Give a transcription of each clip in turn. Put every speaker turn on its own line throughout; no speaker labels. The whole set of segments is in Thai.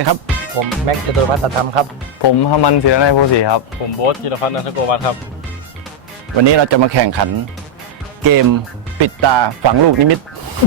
ครับ
ผมแม็กซ์จตุรพัฒน์ตัดธรรมครับ
ผมฮามันศิรนัยโพสีครับ
ผมโบ๊ทจิรพัฒน์นันทโกวัฒน์ครับ
วันนี้เราจะมาแข่งขันเกมปิดตาฝังลูกนิมิต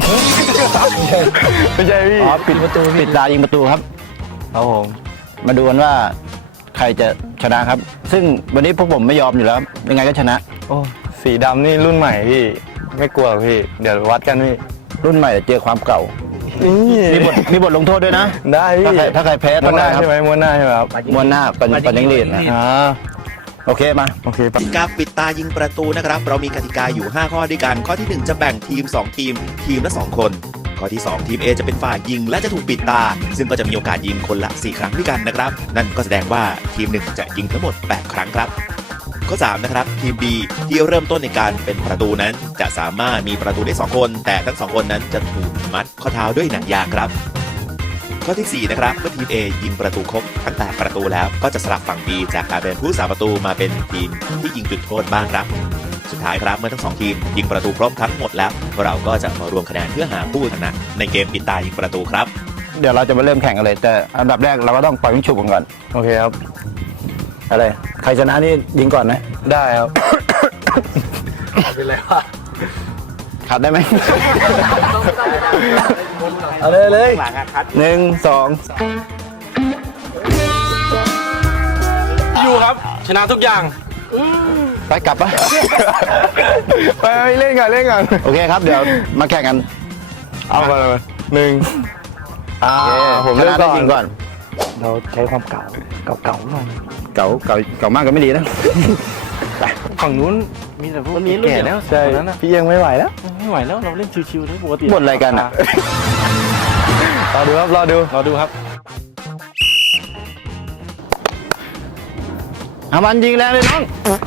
ไม่ใช่พี่
ปิดประตูปิดตายิงประตูครับ
ครับผม
มาดูกันว่าใครจะชนะครับซึ่งวันนี้พวกผมไม่ยอมอยู่แล้วยังไงก็ชนะ
โอ้สีดำนี่รุ่นใหม่พี่ไม่กลัวพี่เดี๋ยววัดกันพี่
รุ่นใหม่เจอความเก่ามีบทลงโทษด้วยนะ
ได้พี่
ถ้าใครแพ้
ม้วนหน้าใช่ไหมม้วนหน้าใช่ไหมครับ
ม้วนหน้าปันยังลีดนะโอเคมา
โอเค
กติกาปิดตายิงประตูนะครับเรามีกติกาอยู่5ข้อด้วยกันข้อที่1จะแบ่งทีม2ทีมละ2คนข้อที่2ทีม A จะเป็นฝ่ายยิงและจะถูกปิดตาซึ่งก็จะมีโอกาสยิงคนละ4ครั้งด้วยกันนะครับนั่นก็แสดงว่าทีม1จะยิงทั้งหมด8ครั้งครับข้อ3นะครับทีม B ที่เริ่มต้นในการเป็นประตูนั้นจะสามารถมีประตูได้2คนแต่ทั้ง2คนนั้นจะถูกมัดข้อเท้าด้วยหนังยางครับข้อที่4นะครับเมื่อทีม A ยิงประตูครบทั้ง8ประตูแล้วก็จะสลับฝั่ง B จากการเป็นผู้รักษาประตูมาเป็นทีมที่ยิงจุดโทษบ้างครับสุดท้ายครับเมื่อทั้ง2ทีมยิงประตูครบทั้งหมดแล้วเราก็จะมารวมคะแนนเพื่อหาผู้ชนะในเกมปิดตายิงประตูครับ
เดี๋ยวเราจะมาเริ่มแข่งกันเลยแต่อันดับแรกเราก็ต้องปล่อยวิ่งฉุบกันก่อน
โอเคครับ
อะไรใครชนะนี่ยิงก่อนนะ
ได้ครับ
เป็นไรวะ
ขัดได้ไหม
เอาเลย
1 2
อยู่ครับชนะทุกอย่าง
ไปกลับปะ
ไปเล่นกัน
โอเคครับเดี๋ยวมาแข่งกัน
เอาไปเลยหนึ่ง
ผมเริ่มได้ยิงก่อน
เราใช้ความเก่าหน่อย
เก่ามากก็ไม่ดีนะ
ฝั่งนู้นมีแต่พวกแก่แล้วใช่พี่ยังไม่ไหวแล้ว
เราเล่นชิวๆทั้งปกติ
หมดอะไรกันอ่ะ
รอดูครับรอดูครับ
อามันยิงแรงเลยน้อง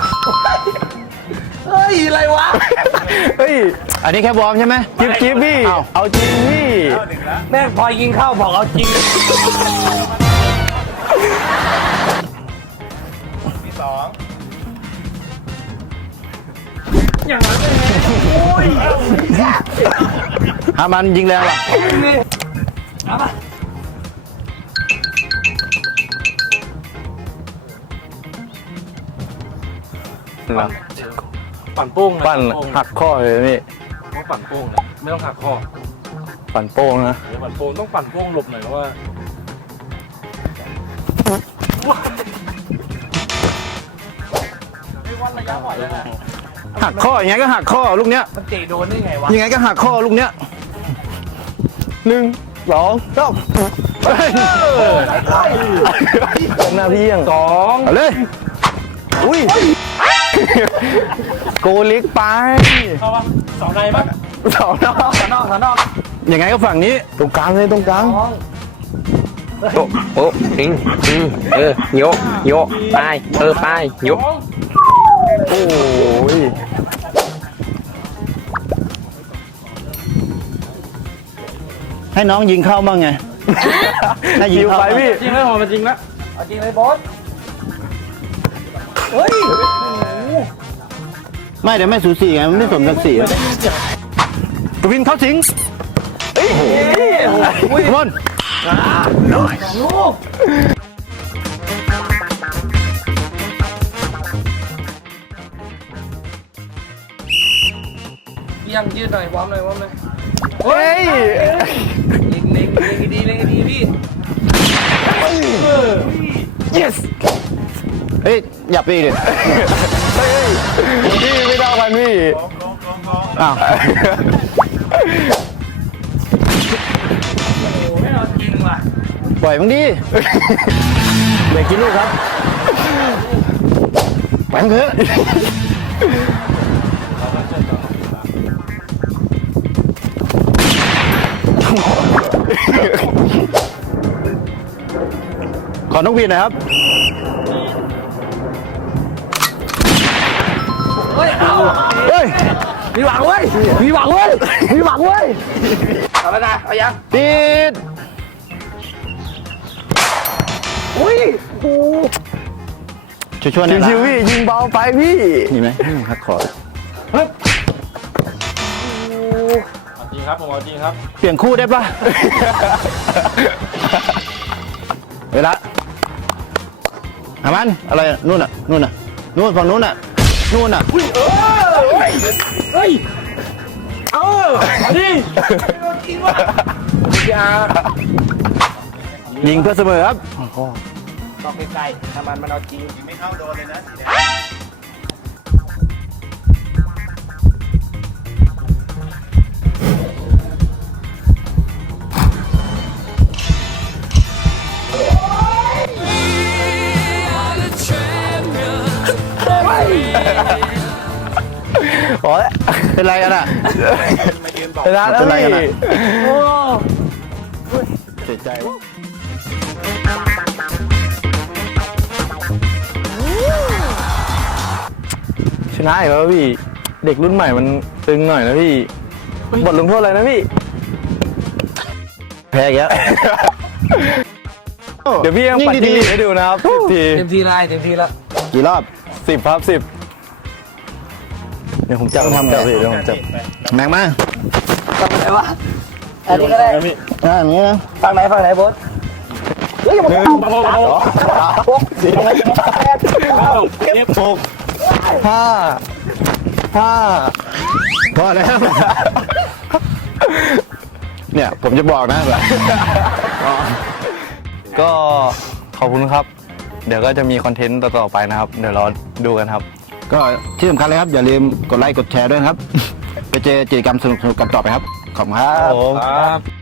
เฮ้ยอะไรวะ
เฮ้ยอันนี้แค่วอร์มใช่ไหม
จิ๊บพี่เอาจริงพี่
แม่พอยิงเข้าบอกเอาจริง
ที่2
อย่างนั้นเลยโอ้ย
อามันยิงแรงว่ะ
เอามา
ปั่นโป้ง
ปั่นหักข้อเลยนี่
ต้องปั่นโป้งนะไม่ต้องหักข้อ
ปั่นโป้งนะ
ปั่นโป้งต้องปั่นโป้งหลบหน่อยเพราะว่าไม่วัดระยะบ่อยแล้วนะ
หักข้อยังไงก็หักข้อลูกเนี้ย
มันเตะโดนได้ไงวะ
ยังไงก็หักข้อลูกเนี้ย
1 2 3หน้าพี่ยัง
2เอาเลยอุ้ย
โกเล็กไป
เข้าปะสองในปะ
สองนอก
ยังไงก็ฝั่งนี้
ตรงกลางเลยตรงกลาง
โอ้ทิ้งโยไปไปโย
โอ้ย
ให้น้องยิงเข้าบ้างไงให้ยิงเข้า
ไปพี่
จริงแล้วมันจริงแล้ว
จริงเลยบอสเฮ้ย
ไม่เดี๋ยวไม่สูสีไงมันไม่สมศักดิ์ศรีกวินเข้าสิง
โอ้โห
มอน
ลูกยังยืดหน่อยวอร์มหน่อย
เฮ้ย
เล็งดีพี่
yes เฮ้ยหยับไปอีกดิ
พี่ไม่เท่ากันพี่
อ้าว
ไม่เอาจริงว่ะ
ปล่อยมึงดิเด็กกินลูกครับไปมึงเถอะขอนกหวีดหน่อยครับ
เฮ้ยมีหวังเว้ยเอาแล้วนะเอายัง
ติด
อุ้ยโอ้
ช่วยๆนะ
ชิวๆพี่ยิงเบาไปพี่
นี่ไหมหักคอ
จริงครับผมเอาจริงครับ
เปลี่ยนคู่ได้ปะเวลาอามันอะไรอะนู่นน่ะนู่นน่ะนู่นฝั่งนู้นน่ะนู่นน่ะ
เฮ้ยเออมาดิ
ยิงเพื่อเสมอครับ
ต้องใกล้ๆถ้ามันเอาจริงไม่เข้าโดนเลยนะ
โอ้ยเป็นไรกันอ่ะ
ชนะแล้ว
เป็นไรกัน
พี่
อ่ะเสียใจวะ
ชนะอีกแล้วพี่ เด็กรุ่นใหม่มันตึงหน่อยนะพี่ บทลงโทษอะไรนะพี่
แพ้อีกแล้ว
เดี๋ยวพี่ยังปัดจิ้งหรีดให้ดูนะครับ10 ที
เต็มที่ไล่เต็มที่แล้ว
กี่รอบ
10 ครับ 10 เดี๋ยวผมจับพี่เดี๋ยวผมจับ
แมงมา
อันนี้ก็ได้
อย่างนี้นะ
ฝั่งไหนบด
ห้า
พอแล้ว เนี่ยผมจะบอกนะ
ก็ขอบคุณครับ เดี๋ยวก็จะมีคอนเทนต์ต่อๆไปนะครับ เดี๋ยวรอดูกันครับ
ก็ที่สำคัญเลยครับ อย่าลืมกดไลค์กดแชร์ด้วยนะครับ ไปเจอกิจกรรมสนุกๆกันต่อไปครับ ขอบคุณครับ
ครับ